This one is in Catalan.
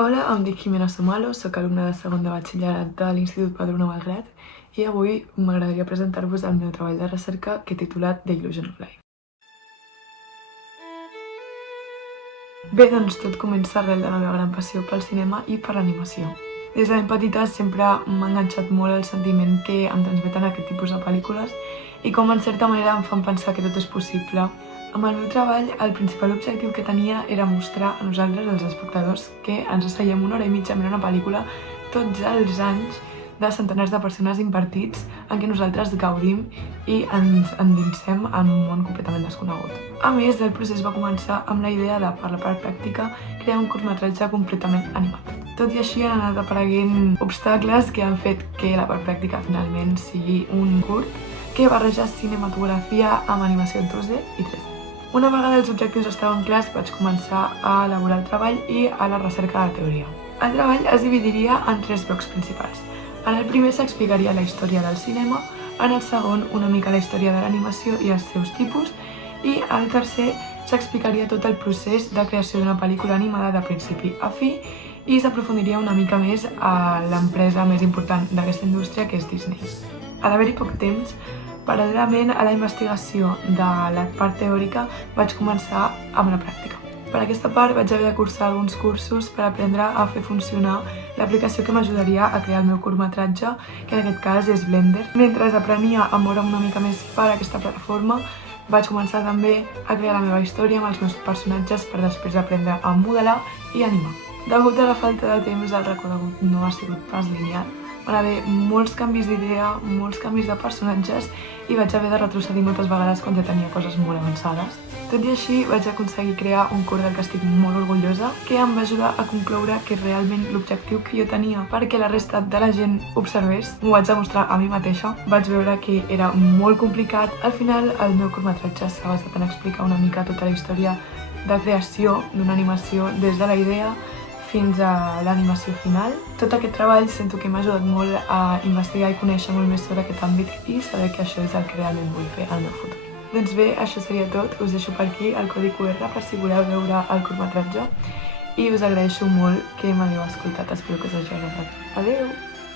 Hola, em dic Jimena Somalo, soc alumna de segon de batxillerat de l'Institut Padrona Belgrat i avui m'agradaria presentar-vos el meu treball de recerca que he titulat The Illusion of Life. Bé, doncs tot comença arrel de la meva gran passió pel cinema i per l'animació. Des de ben petita sempre m'ha enganxat molt el sentiment que em transmeten aquest tipus de pel·lícules i com en certa manera em fan pensar que tot és possible. Amb el meu treball, el principal objectiu que tenia era mostrar a nosaltres, els espectadors, que ens asseiem una hora i mitja a mirar una pel·lícula tots els anys de centenars de persones impartits en què nosaltres gaudim i ens endinsem en un món completament desconegut. A més, el procés va començar amb la idea de, per la part pràctica, crear un curtmetratge completament animat. Tot i així han anat apareguent obstacles que han fet que la part pràctica finalment sigui un curt que barreja cinematografia amb animació en 2D i 3D. Una vegada els objectius estaven clars, vaig començar a elaborar el treball i a la recerca de la teoria. El treball es dividiria en 3 blocs principals. En el primer s'explicaria la història del cinema, en el segon una mica la història de l'animació i els seus tipus, i al tercer s'explicaria tot el procés de creació d'una pel·lícula animada de principi a fi i s'aprofundiria una mica més a l'empresa més important d'aquesta indústria, que és Disney. A d'haver-hi poc temps, paral·lelament a la investigació de la part teòrica vaig començar amb la pràctica. Per aquesta part vaig haver de cursar alguns cursos per aprendre a fer funcionar l'aplicació que m'ajudaria a crear el meu curtmetratge, que en aquest cas és Blender. Mentre aprenia a moure'm una mica més per aquesta plataforma, vaig començar també a crear la meva història amb els meus personatges per després aprendre a modelar i animar. Degut a la falta de temps, el recorregut no ha sigut pas lineal. Van haver molts canvis d'idea, molts canvis de personatges i vaig haver de retrocedir moltes vegades quan ja tenia coses molt avançades. Tot i així, vaig aconseguir crear un curt del que estic molt orgullosa, que em va ajudar a concloure que realment l'objectiu que jo tenia perquè la resta de la gent observés, m'ho vaig demostrar a mi mateixa. Vaig veure que era molt complicat. Al final, el meu curtmetratge s'ha basat en explicar una mica tota la història de creació d'una animació des de la idea fins a l'animació final. Tot aquest treball sento que m'ha ajudat molt a investigar i conèixer molt més sobre aquest àmbit i saber que això és el que realment vull fer al meu futur. Doncs bé, això seria tot. Us deixo per aquí el codi QR per si voleu veure el curtmetratge i us agraeixo molt que m'hagueu escoltat. Espero que us hagi agradat. Adeu!